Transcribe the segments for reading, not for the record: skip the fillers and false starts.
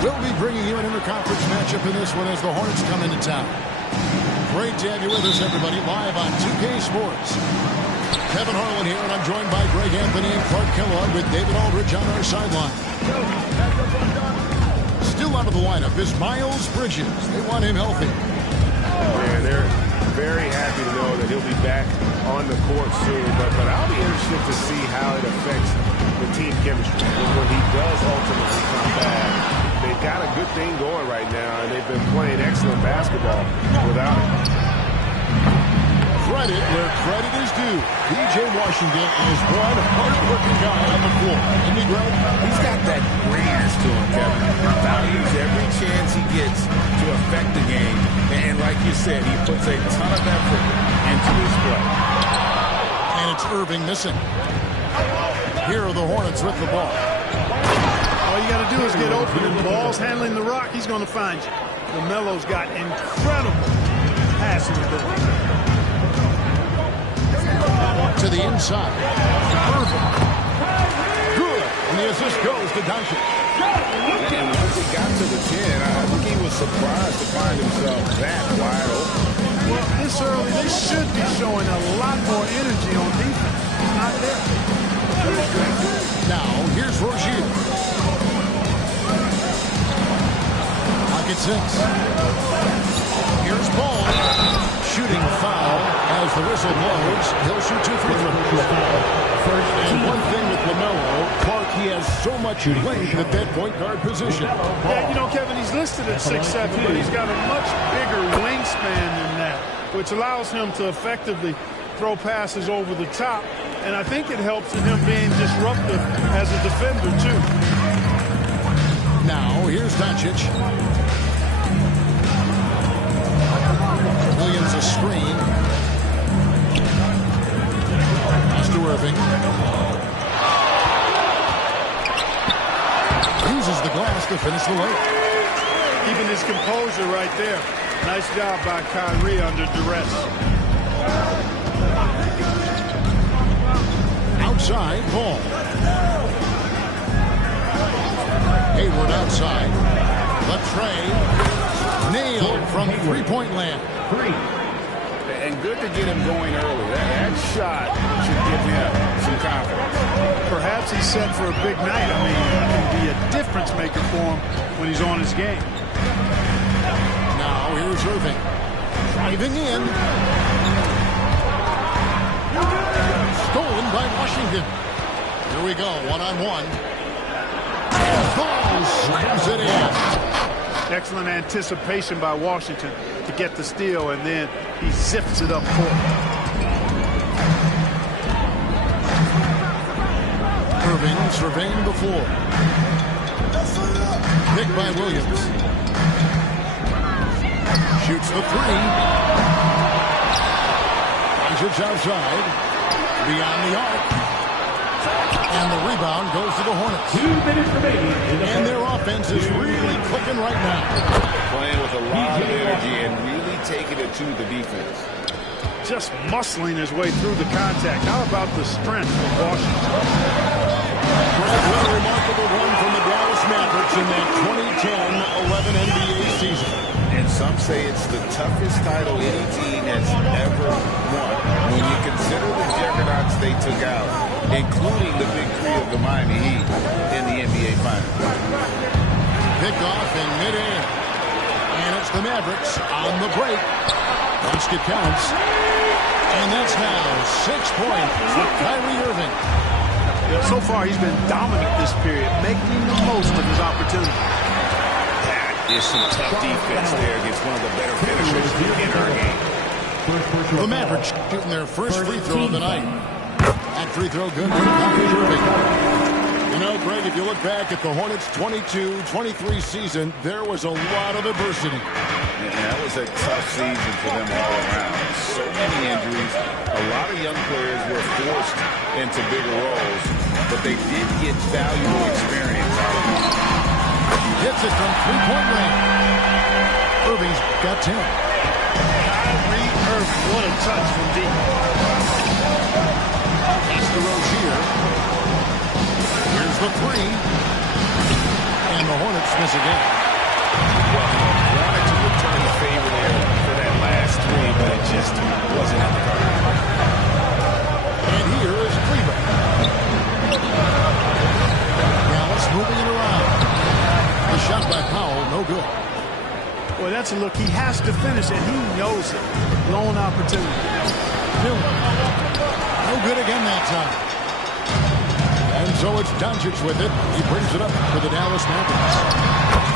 We'll be bringing you an interconference matchup in this one as the Hornets come into town. Great to have you with us, everybody, live on 2K Sports. Kevin Harlan here, and I'm joined by Greg Anthony and Clark Kellogg with David Aldridge on our sideline. Still out of the lineup is Miles Bridges. They want him healthy. Man, they're very happy to know that he'll be back on the court soon, but I'll be interested to see how it affects the team chemistry when he does ultimately come back. They've got a good thing going right now, and they've been playing excellent basketball without him. Credit where credit is due. P.J. Washington is one hard-working guy on the floor. Isn't he, Greg? He's got that greenness to him, Kevin. Values every chance he gets to affect the game. And like you said, he puts a ton of effort into his play. And it's Irving missing. Here are the Hornets with the ball. All you got to do is get open, and the ball's handling the rock. He's going to find you. LaMelo's got incredible passing ability. To the inside. Irving. Good. And the assist goes to Doncic. And once he got to the 10, I think he was surprised to find himself that wide open. This early, they should be showing a lot more energy on defense. It's not there. Now, here's Rozier. Pocket 6. Here's Ball. Shooting foul as the whistle blows. He'll shoot 2 free throws. And one thing with LaMelo, Clark, he has so much length at that point guard position. Yeah, you know, Kevin, he's listed at 6'7", but he's got a much bigger wingspan than that, which allows him to effectively throw passes over the top. And I think it helps in him being disruptive as a defender, too. Now, here's Doncic. Williams a screen. Pass to Irving. Uses the glass to finish the layup. Keeping his composure right there. Nice job by Kyrie under duress. Outside, Ball. Hayward outside. Latrey. Nailed from three-point land. And good to get him going early. That shot should give him some confidence. Perhaps he's set for a big night. I mean, it can be a difference maker for him when he's on his game. Now here's Irving. Driving in. Stolen by Washington. Here we go, one-on-one. Ball slams it in. Excellent anticipation by Washington to get the steal, and then he zips it up court. Irving surveying the floor. Picked by Williams. Shoots the 3. Doncic outside. Beyond the arc. And the rebound goes to the Hornets. 2 minutes remaining. And their offense is really clicking right now. Playing with a lot of energy and really taking it to the defense. Just muscling his way through the contact. How about the strength of Washington? What a remarkable run from the Dallas Mavericks in that 2010-11 NBA season. And some say it's the toughest title any team has ever won. When you consider the juggernauts they took out, including the big 3 of the Miami Heat in the NBA Finals. Picked off in midair. And it's the Mavericks on the break. Basket counts. And that's now 6 points for Kyrie Irving. Yeah, so far, he's been dominant this period, making the most of his opportunity. That is some tough defense there against one of the better finishers in our game. The Mavericks shooting their first free throw of the night. That free throw good for Kyrie Irving. You know, Greg, if you look back at the Hornets' 22-23 season, there was a lot of adversity. And that was a tough season for them all around. So many injuries. A lot of young players were forced into bigger roles, but they did get valuable experience out of it. Hits it from three-point range. Irving's got 10. Kyrie Irving, what a touch from deep. Pass to Rozier. Here's the 3. And the Hornets miss this again. Well, he wanted to return the favor there for that last three, but it just wasn't in the card. And here is Cleveland. Dallas moving it around. The shot by Powell, no good. Well, that's a look. He has to finish, and he knows it. Lone opportunity. No good again that time. And so it's Doncic with it. He brings it up for the Dallas Mavericks.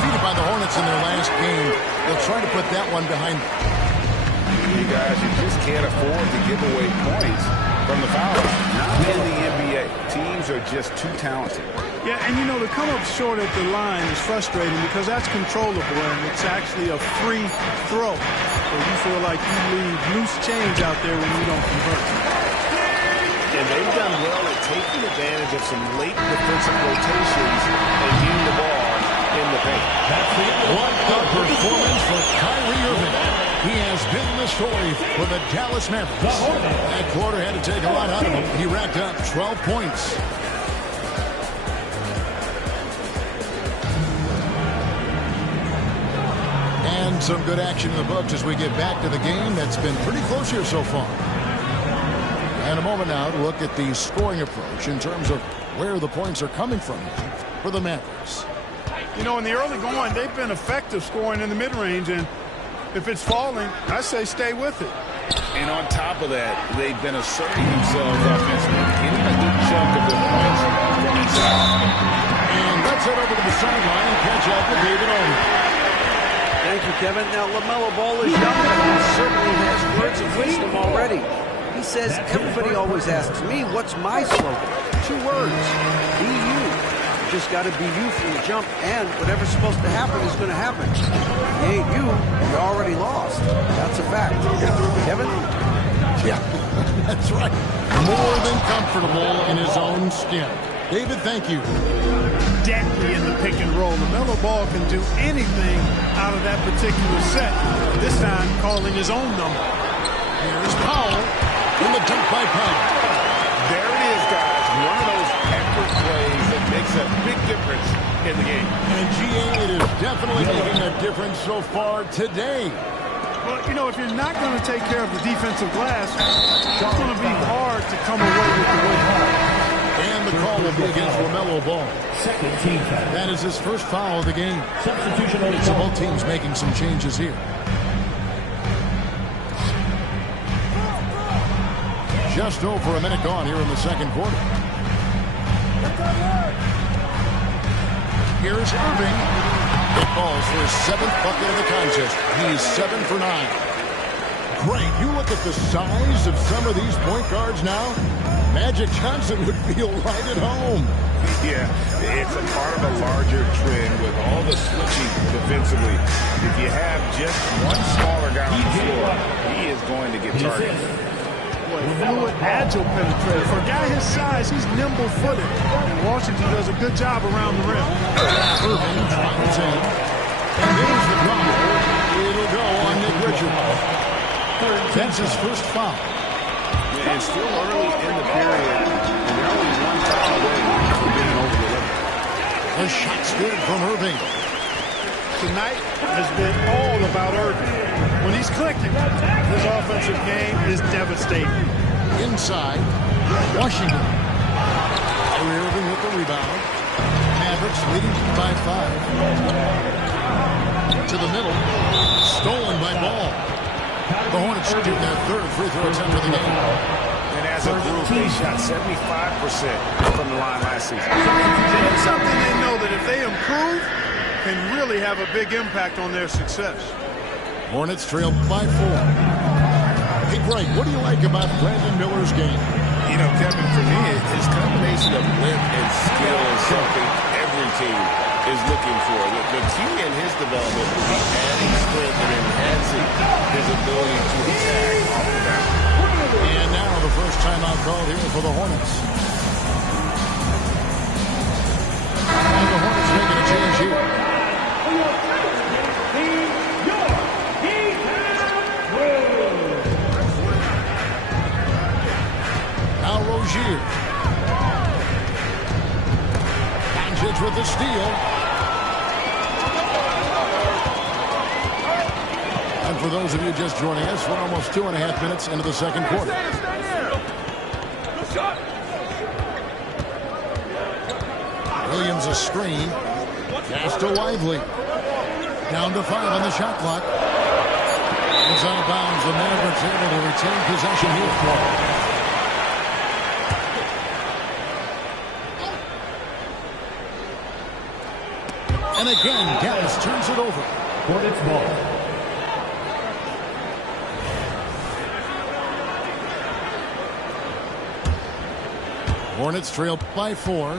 Defeated by the Hornets in their last game. They'll try to put that one behind them. You guys, you just can't afford to give away points from the foul line. Not in the NBA. Teams are just too talented. Yeah, and you know, to come up short at the line is frustrating because that's controllable, and it's actually a free throw. So you feel like you leave loose change out there when you don't convert. And they've done well at taking advantage of some late defensive rotations and getting the ball in the paint. What a performance for Kyrie Irving. He has been the story for the Dallas Mavericks. That quarter had to take a lot out of him. He racked up 12 points. And some good action in the books as we get back to the game that's been pretty close here so far. And a moment now to look at the scoring approach in terms of where the points are coming from for the Mavericks. You know, in the early going, they've been effective scoring in the mid-range, and if it's falling, I say stay with it. And on top of that, they've been asserting themselves offensively, getting a good chunk of their points from inside. And let's head over to the sideline and catch up with David Olney. Thank you, Kevin. Now, LaMelo Ball is young, but he certainly has words of wisdom already. He says, everybody always asks me, what's my slogan? 2 words, be you. You just got to be you from the jump, and whatever's supposed to happen is going to happen. If you ain't you, you already lost. That's a fact. Kevin? Yeah, that's right. More than comfortable in his own skin. David, thank you. Deadly in the pick and roll. LaMelo Ball can do anything out of that particular set. This time, calling his own number. Here's Powell in the dunk by Powell. There it is, guys. One of those effort plays that makes a big difference in the game. And GA, it is definitely making a difference so far today. Well, you know, if you're not going to take care of the defensive glass, it's going to be hard to come away with the win. And the call will be against LaMelo Ball. Second team foul. That is his first foul of the game. Substitutional So both teams making some changes here. Just over a minute gone here in the second quarter. Here's Irving. It falls for his 7th bucket of the contest. He's 7 for 9. Great. You look at the size of some of these point guards now. Magic Johnson would feel right at home. Yeah, it's a part of a larger trend with all the switching defensively. If you have just one smaller guy on the floor, he is going to get targeted. Fluid, agile penetrator. For a guy his size, he's nimble-footed. And Washington does a good job around the rim. Irving travels in. And there's the draw. It'll go on Nick Richards. That's his first foul. It's still early in the period, and they're only one foul away from being over the limit. The shot's good from Irving. Tonight has been all about Irving. When he's clicking, his offensive game is devastating. Inside, Washington. Kyrie Irving with the rebound. Mavericks leading by 5. To the middle. Stolen by Ball. The Hornets shooting their 3rd free throw attempt of the game. And as a group, they shot 75% from the line last season. It's something they know that if they improve, can really have a big impact on their success. Hornets trail by 4. Hey, Greg, what do you like about Brandon Miller's game? You know, Kevin, for me, his combination of length and skill is something every team is looking for. The key in his development will be adding strength and enhancing his ability to attack off the bounce. And now the first timeout called here for the Hornets. And the Hornets making a change here. Now Rozier. Doncic with the steal. And for those of you just joining us, we're almost 2.5 minutes into the second quarter. Williams a screen. Pass to Lively. Down to 5 on the shot clock. It's out of bounds. The Mavericks able to retain possession here for him. And again, Dallas turns it over. Hornets ball. Hornets trail by 4.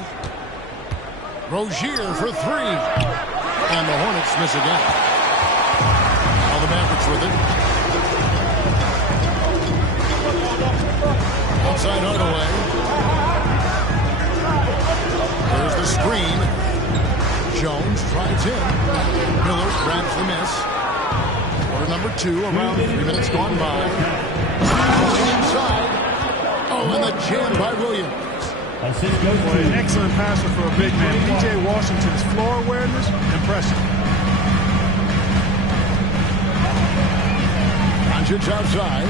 Rozier for 3. And the Hornets miss again. Now the Mavericks with it. Outside Hardaway. There's the screen. Jones drives in. Miller grabs the miss. Quarter number 2, around 3 minutes gone by. Inside. Oh, and the jam by Williams. Boy, an excellent passer for a big man. P.J. Washington's floor awareness, impressive. Doncic outside.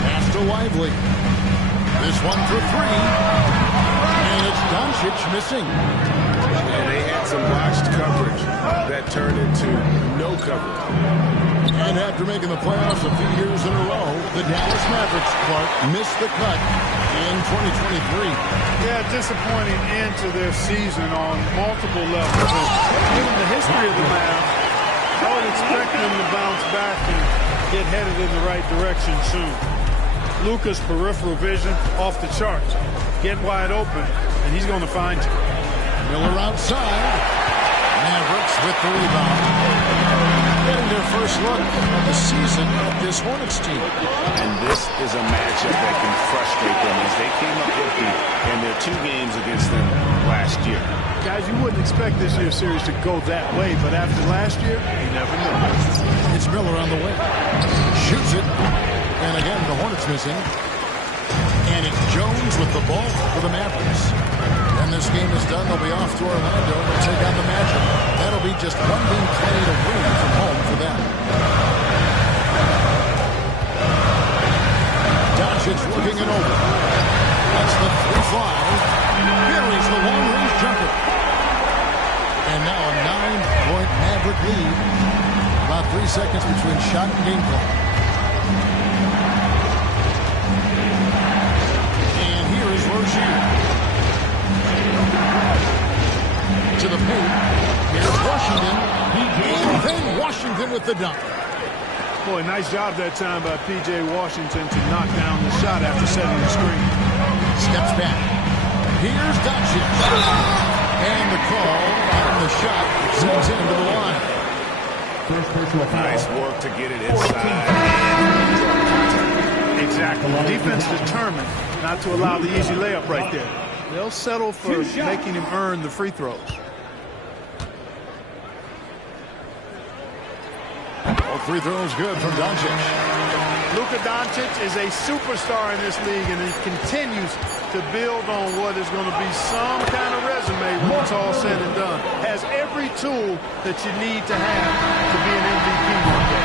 Pass to Lively. This one for 3. And it's Doncic missing. And they had some botched coverage that turned into no coverage. And after making the playoffs a few years in a row, the Dallas Mavericks, Clark, missed the cut in 2023. Yeah, disappointing end to their season on multiple levels. And given the history of the Mavs, I would expect them to bounce back and get headed in the right direction soon. Luka's peripheral vision off the charts. Get wide open, and he's going to find you. Miller outside. Mavericks with the rebound. Getting their first look of the season at this Hornets team. And this is a matchup that can frustrate them as they came up empty in their 2 games against them last year. Guys, you wouldn't expect this year's series to go that way, but after last year, you never know. It's Miller on the way. Shoots it. And again, the Hornets missing. And it's Jones with the ball for the Mavericks. When this game is done, they'll be off to Orlando and they'll take on the Magic. That'll be just one game played a win from home for them. Doncic looking it over. That's the 3-fly. Buries the long-range jumper. And now a 9-point Maverick lead. About 3 seconds between shot and game clock. And here is Rozier. To the paint. Here's Washington. And then Washington with the dunk. Boy, nice job that time by P.J. Washington to knock down the shot after setting the screen. Steps back. Here's Doncic. And the call on the shot sends it into the line. First personal foul. Nice work to get it inside. Exactly. Defense determined not to allow the easy layup right there. They'll settle for making him earn the free throws. All free throws good from Doncic. Luka Doncic is a superstar in this league, and he continues to build on what is going to be some kind of resume when it's all said and done. Has every tool that you need to have to be an MVP one day.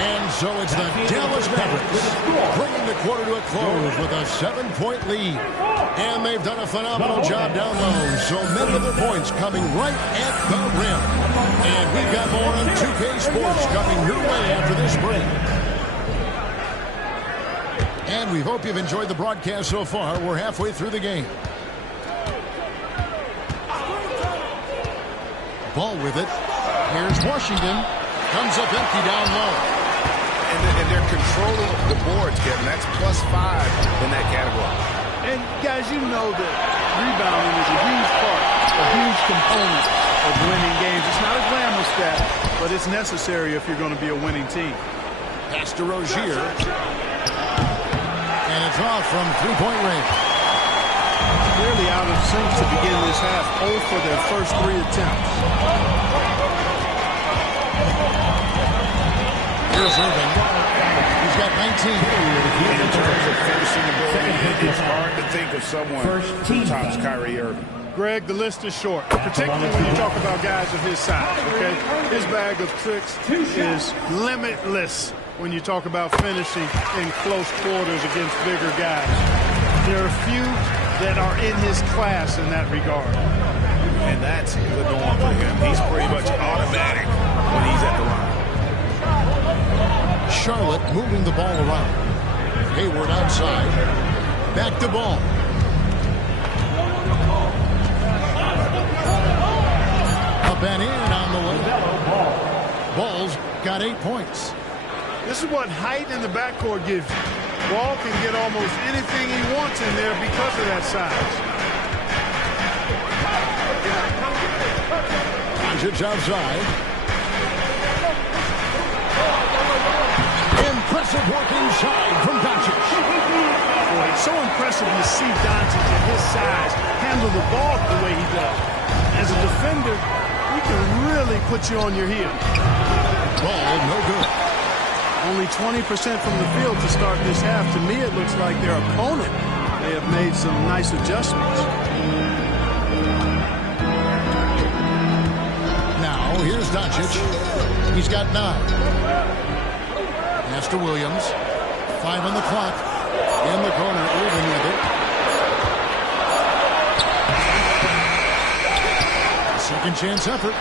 And so it's the Dallas Mavericks bringing the quarter to a close with a 7-point lead. And they've done a phenomenal job down low. So many of their points coming right at the rim. And we've got more on 2K Sports coming your way after this break. And we hope you've enjoyed the broadcast so far. We're halfway through the game. Ball with it. Here's Washington. Comes up empty down low. And they're controlling the boards, Kevin. That's +5 in that category. And, guys, you know that rebounding is a huge part, a huge component of winning games. It's not a glamour stat, but it's necessary if you're going to be a winning team. Pass to Rozier. And it's off from three-point range. Clearly out of sync to begin this half. 0 for their first 3 attempts. Here's Irving. He's got 19. In terms of finishing ability, it's hard to think of someone who tops Kyrie Irving. Greg, the list is short, particularly when you talk about guys of his size, okay? His bag of tricks is limitless when you talk about finishing in close quarters against bigger guys. There are few that are in his class in that regard. And that's the norm for him. He's pretty much automatic when he's at the line. Charlotte moving the ball around. Hayward outside. Back to ball. Up and in on the way. Ball's got 8 points. This is what height in the backcourt gives you. Ball can get almost anything he wants in there because of that size. Doncic outside. Impressive work inside from Doncic. Boy, it's so impressive to see Doncic at his size handle the ball the way he does. As a defender, he can really put you on your heel. Ball no good. Only 20% from the field to start this half. To me, it looks like their opponent may have made some nice adjustments. Now, here's Doncic. He's got 9. Pass to Williams. 5 on the clock. In the corner, Irving with it. Second chance effort.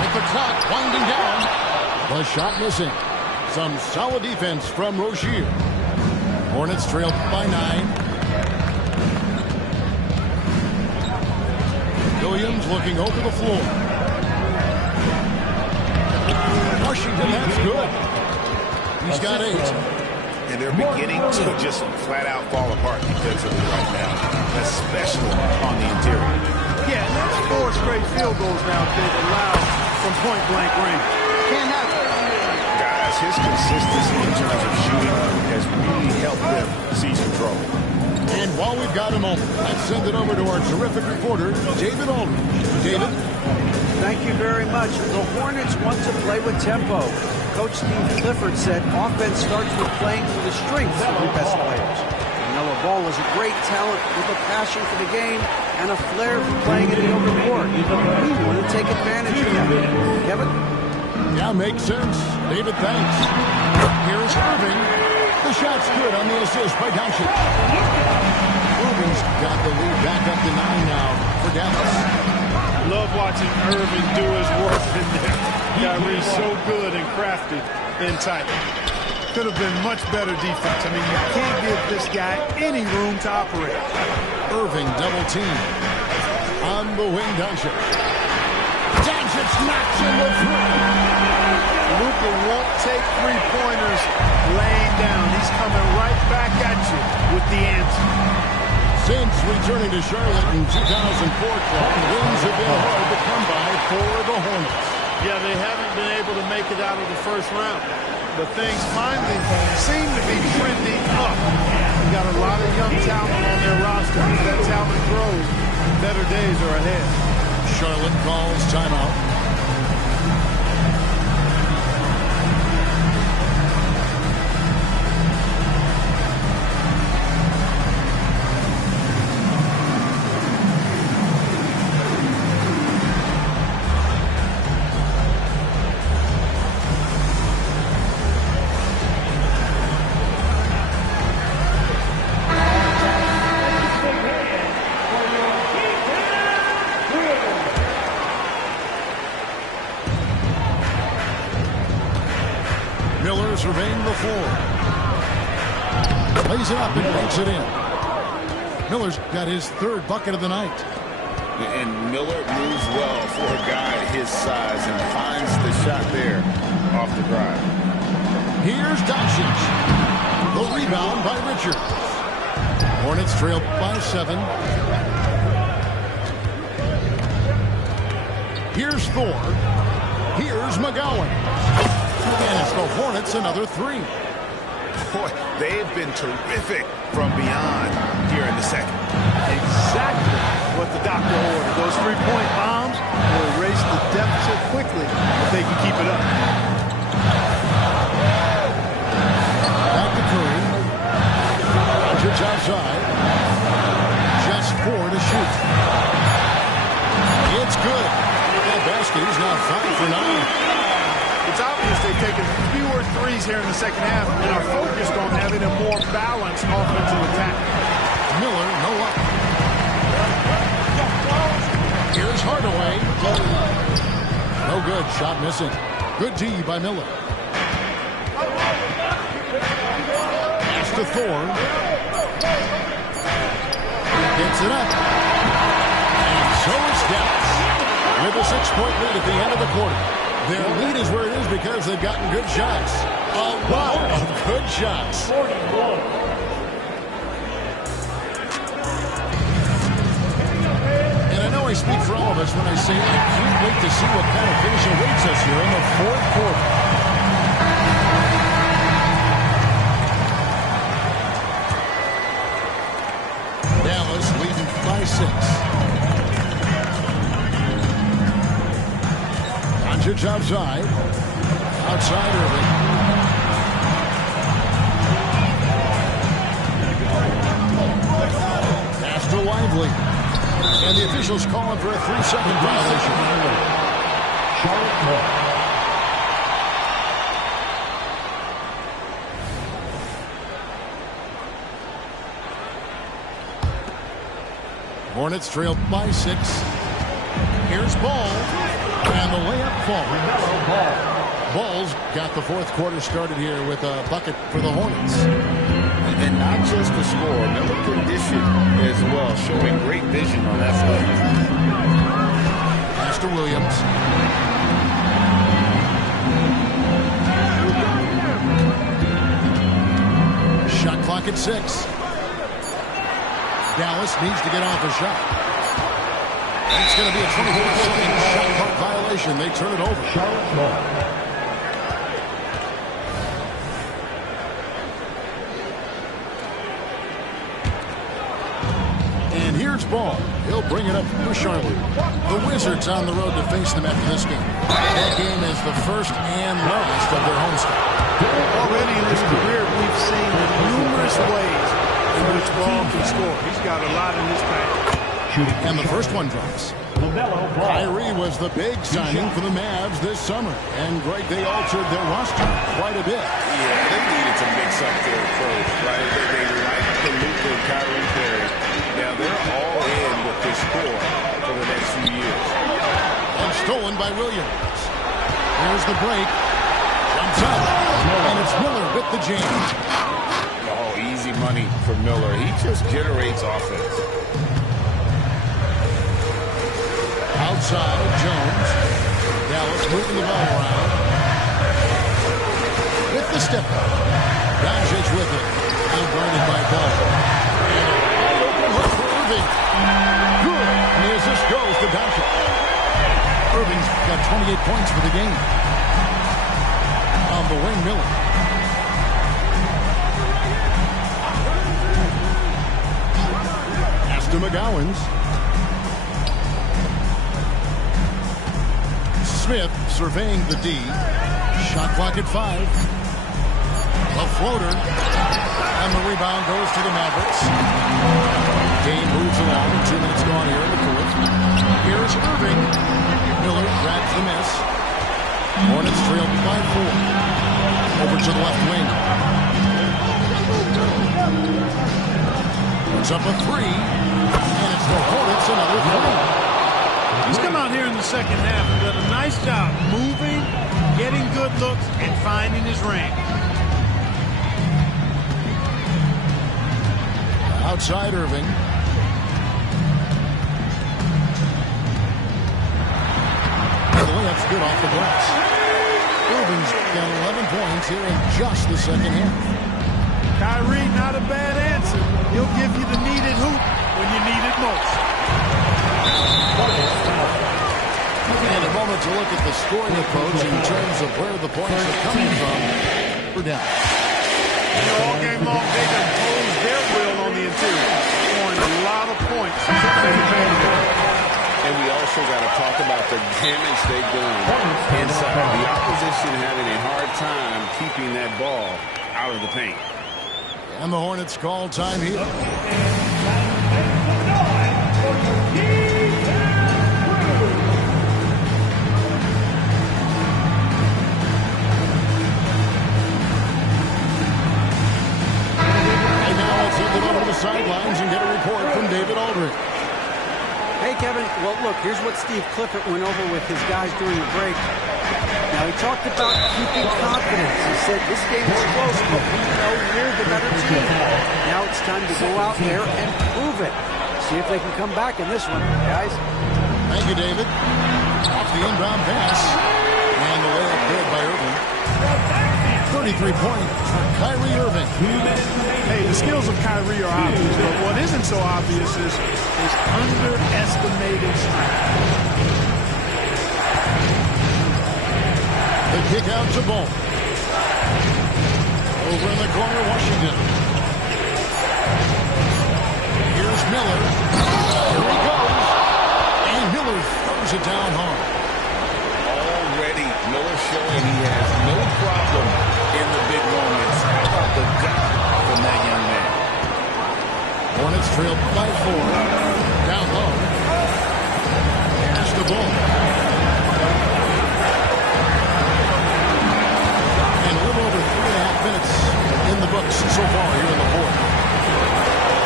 With the clock winding down. The shot missing. Some solid defense from Rozier. Hornets trail by 9. Williams looking over the floor. Washington, that's good. He's got 8. And they're beginning to just flat out fall apart defensively right now, especially on the interior. Yeah, and that's 4 straight field goals now they've allowed from point-blank range. Can't happen. Guys, his consistency in terms of shooting has really helped them seize control. And while we've got a moment, let's send it over to our terrific reporter, David Aldridge. David? Thank you very much. The Hornets want to play with tempo. Coach Steve Clifford said offense starts with playing to the strengths of your best players. Melo Ball is a great talent with a passion for the game and a flair for playing in the open court. We want to take advantage of that. Kevin? Yeah, makes sense. David, thanks. Here's Irving. The shot's good on the assist by Doncic. Irving's got the lead back up to 9 now for Dallas. Love watching Irving do his work in there. Kyrie's so good and crafty and tight. Could have been much better defense. I mean, you can't give this guy any room to operate. Irving double team. On the wing, Doncic. Doncic knocks in the 3. Luka won't take three-pointers laying down. He's coming right back at you with the answer. Since returning to Charlotte in 2004, wins have been hard to come by for the Hornets. Yeah, they haven't been able to make it out of the first round. But things finally seem to be trending up. They've got a lot of young talent on their roster. As that talent grows, better days are ahead. Charlotte calls timeout. Miller surveying the floor. Lays it up and banks it in. Miller's got his 3rd bucket of the night. And Miller moves well for a guy his size and finds the shot there off the drive. Here's Doncic. The rebound by Richards. Hornets trail by 7. Here's Thor. Here's McGowan. And it's the Hornets another 3. Boy, they've been terrific from beyond here in the second. Exactly what the doctor ordered. Those 3-point bombs will erase the deficit quickly if they can keep it up. Back to Curry. Doncic outside. Just 4 to shoot. threes here in the second half and are focused on having a more balanced offensive attack. Miller, no luck. Here's Hardaway. No good. Shot missing. Good D by Miller. Pass to Thorne. Gets it up. And so is Dallas. With a 6-point lead at the end of the quarter. Their lead is where it is because they've gotten good shots. A lot of good shots. And I know I speak for all of us when I say I can't wait to see what kind of finish awaits us here in the fourth quarter. Dallas leading by 6. Doncic outside. Outside Irving. Pass to Lively. And the officials calling for a 3-second violation. Charlotte Hornets. Hornets trailed by 6. Here's Ball. And the layup falls. Ball's got the fourth quarter started here with a bucket for the Hornets. And not just the score, Miller condition as well, showing great vision on that play. Pass to Williams. Shot clock at 6. Dallas needs to get off a shot. It's going to be a 24-second shot clock violation. They turn it over. Charlotte Hornets. And here's Ball. He'll bring it up for Charlotte. The Wizards on the road to face them after this game. That game is the first and last of their homestand. Already in his career, we've seen numerous ways in which Ball can score. He's got a lot in his package. And the first one drops. Kyrie was the big signing for the Mavs this summer. And, Greg, they altered their roster quite a bit. Yeah, they needed to mix up their approach, right? They like the Luka and Kyrie pairing. Now they're all in with this core for the next few years. And stolen by Williams. Here's the break. Jumps up. And it's Miller with the jam. Oh, easy money for Miller. He just generates offense. Outside, Jones. Dallas moving the ball around. With the step up. Doncic with it. Now guarded by Ball. And a open look for Irving. Good. And the assist goes to Doncic. Irving's got 28 points for the game. On the wing, Miller. Pass to McGowens. Smith surveying the D. Shot clock at 5. A floater. And the rebound goes to the Mavericks. Game moves along. 2 minutes gone here in the fourth. Here's Irving. Miller grabs the miss. Hornets trailed by 4. Over to the left wing. Puts up a 3. And it's the Hornets another 3. He's come out here in the second half and done a nice job moving, getting good looks, and finding his range. Outside Irving. The layup's good off the glass. Irving's got 11 points here in just the second half. Kyrie, not a bad answer. He'll give you the needed hoop when you need it most. And a moment to look at the scoring approach in terms of where the points are coming from. We're down. All game long, they've imposed their will on the interior, scoring a lot of points. And we also got to talk about the damage they've done inside. The opposition having a hard time keeping that ball out of the paint. And the Hornets call time here. from David Aldridge. Hey, Kevin. Well, look, here's what Steve Clifford went over with his guys during the break. Now, he talked about keeping confidence. He said, this game is close, but we know we're the better team. Now it's time to go out there and prove it. See if they can come back in this one, guys. Thank you, David. Off the inbound pass. And the layup good by Irving. 33-point for Kyrie Irving. Hey, the skills of Kyrie are obvious, but what isn't so obvious is his underestimated strength. The kick out to Ball. Over in the corner, Washington. Here's Miller. Here he goes. And Miller throws it down hard. Already, Miller showing he has no problem in the big moments. How about the gut from that young man? Hornets trailed by 4. Down low. Pass the ball. And a little over 3.5 minutes in the books so far here in the fourth.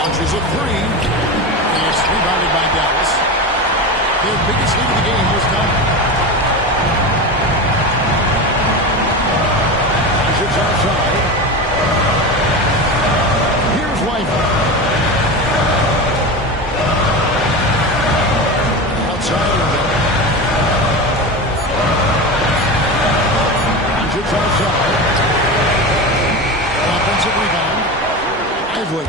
Launches a 3. And it's rebounded by Dallas. Their biggest lead of the game was done. It's outside. Here's Wyman. Outside of it. It's outside. Offensive rebound. Lively.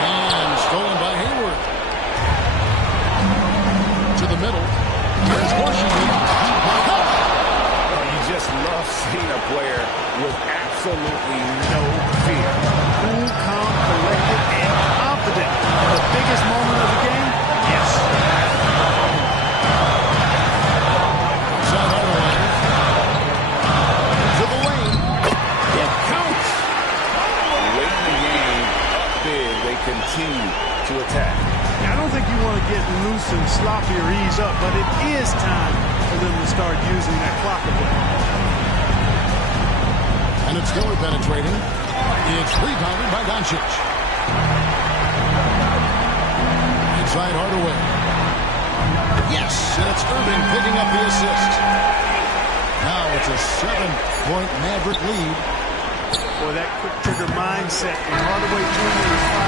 And stolen by Hayward. To the middle. Here's Washington. You just love seeing a player with absolutely no fear. Cool, calm, collected, and confident. The biggest moment of the game? Yes. Outside Hardaway. To the lane. It counts. Late in the game, up big, they continue to attack. I don't think you want to get loose and sloppy or ease up, but it is time for them to start using that clock again. And it's Miller penetrating. It's rebounded by Doncic. Inside Hardaway. Yes, and it's Irving picking up the assist. Now it's a 7-point Maverick lead. Boy, that quick trigger mindset when Hardaway Jr. is